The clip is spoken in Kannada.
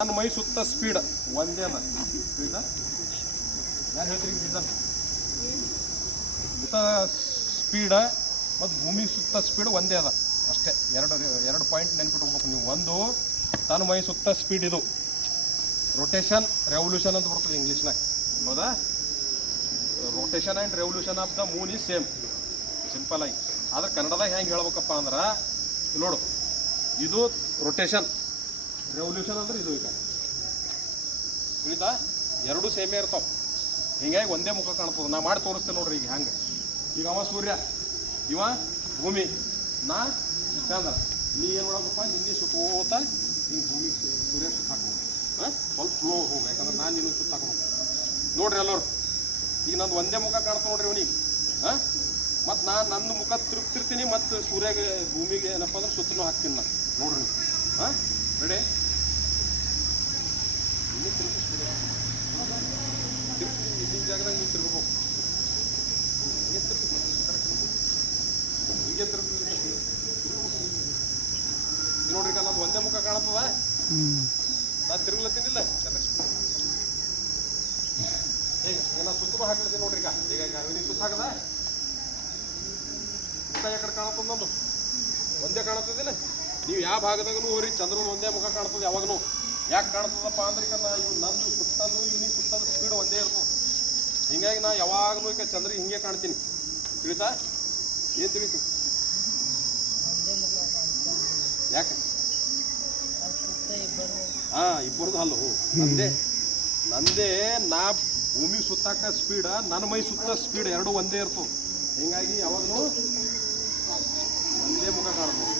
ನನ್ನ ಮೈ ಸುತ್ತ ಸ್ಪೀಡ್ ಒಂದೇ ಅದ ಸ್ಪೀಡ್ ಯಾರು ಹೇಳ್ತೀರಿ ರೀಸನ್ ಸುತ್ತ ಸ್ಪೀಡ ಮತ್ತು ಭೂಮಿ ಸುತ್ತ ಸ್ಪೀಡ್ ಒಂದೇ ಅದ. ಅಷ್ಟೇ. ಎರಡು ಎರಡು ಪಾಯಿಂಟ್ ನೆನ್ಪಿಟ್ಕೋಬೇಕು ನೀವು. ಒಂದು ತನ್ನ ಮೈ ಸುತ್ತ ಸ್ಪೀಡ್ ಇದು. ರೊಟೇಷನ್ ರೆವಲ್ಯೂಷನ್ ಅಂತ ಬರ್ತದೆ ಇಂಗ್ಲೀಷ್ನಾಗ ಹೌದಾ? Rotation and revolution of the moon is same simple ಆಗಿ. ಆದ್ರೆ ಕನ್ನಡದಾಗ ಹೆಂಗೆ ಹೇಳ್ಬೇಕಪ್ಪ ಅಂದ್ರೆ ನೋಡು. ಇದು ರೊಟೇಷನ್ ರೆವಲ್ಯೂಷನ್ ಅಂದ್ರೆ ಇದು ಈಗ. ತಿಳಿತಾ ಎರಡು ಸೇಮೇ ಇರ್ತಾವ. ಹಿಂಗಾಗಿ ಒಂದೇ ಮುಖ ಕಾಣ್ತದೆ. ನಾ ಮಾಡಿ ತೋರಿಸ್ತೇನೆ ನೋಡ್ರಿ ಈಗ ಹೆಂಗೆ ಈಗ ಅವ ಸೂರ್ಯ, ಇವ ಭೂಮಿ. ನಾ ಚಂದ್ರ. ನೀ ಏನು ಮಾಡಬೇಕಪ್ಪ? ಸುತ್ತ ಸುತ್ತೋತ ಹಿಂಗೆ ಭೂಮಿ ಸೂರ್ಯ ಸುತ್ತ ಹಾಕೋದು ಹಾಂ? ಸ್ವಲ್ಪ ಸ್ಲೋ ಹೋಗು, ಯಾಕಂದ್ರೆ ನಾನು ನಿನ್ನ ಸುತ್ತ ಹಾಕ್ಬೇಕು. ನೋಡ್ರಿ ಎಲ್ಲರು. ಈಗ ನಂದು ಒಂದೇ ಮುಖ ಕಾಣ್ತಾವ ನೋಡ್ರಿ ಅವನಿಗೆ ಹಾಂ? ಮತ್ತು ನಾನು ನನ್ನ ಮುಖ ತಿರುಗ್ತಿರ್ತೀನಿ, ಮತ್ತು ಸೂರ್ಯಗೆ, ಭೂಮಿಗೆ ಏನಪ್ಪ ಅಂದ್ರೆ ಸುತ್ತಲೂ ಹಾಕ್ತೀನಿ ನಾನು. ನೋಡ್ರಿ ಹಾಂ? ರೆಡಿ ತಿರುಗಿ ಜಾಗದಾಗ ನೀವು ತಿರುಗಬೇಕು. ಹಿಂಗೆ ತಿರುಗಿ ಹಿಂಗೆ ತಿರುಗಿ ನೋಡ್ರಿ ಈಗ ನಮ್ದು ಒಂದೇ ಮುಖ ಕಾಣತ್ತದ? ನಾ ತಿರುಗ್ಲತ್ತೀನಿಲ್ಲ ಹೇಗೆ? ಎಲ್ಲ ಸುತ್ತಲೂ ಹಾಕ್ಲತ್ತೀನಿ ನೋಡ್ರಿ ಈಗ ಈಗ ಈಗ ನೀವು ಸುತ್ತ ಹಾಕದ? ಸುತ್ತ ಯಾಕಡೆ ಕಾಣತ್ತದ ನಂದು ಒಂದೇ ಕಾಣತ್ತದಿಲ್ಲ. ನೀವು ಯಾವ ಭಾಗದಾಗೂ ಹೋರಿ ಚಂದ್ರನ ಒಂದೇ ಮುಖ ಕಾಣ್ತದೆ ಯಾವಾಗಲೂ. ಯಾಕೆ ಕಾಣ್ತದಪ್ಪ ಅಂದ್ರೆ ಈಗ ನಾ ನಂದು ಸುತ್ತಲು ಇವ್ನಿಗೆ ಸುತ್ತಲು ಸ್ಪೀಡ್ ಒಂದೇ ಇರ್ತದೆ. ಹಿಂಗಾಗಿ ನಾ ಯಾವಾಗಲೂ ಈಗ ಚಂದ್ರ ಹಿಂಗೆ ಕಾಣ್ತೀನಿ. ತಿಳಿತಾ? ಏನು ತಿಳಿತು? ಯಾಕೆ? ಹಾಂ, ಇಬ್ಬರದು ಹಲ್ಲು. ನಂದೇ. ನಂದೇ ನಾ ಭೂಮಿ ಸುತ್ತಾಕ ಸ್ಪೀಡ ನನ್ನ ಮೈ ಸುತ್ತ ಸ್ಪೀಡ್ ಎರಡು ಒಂದೇ ಇರ್ತು. ಹಿಂಗಾಗಿ ಯಾವಾಗಲೂ ಒಂದೇ ಮುಖ ಕಾಣ್ಬೋದು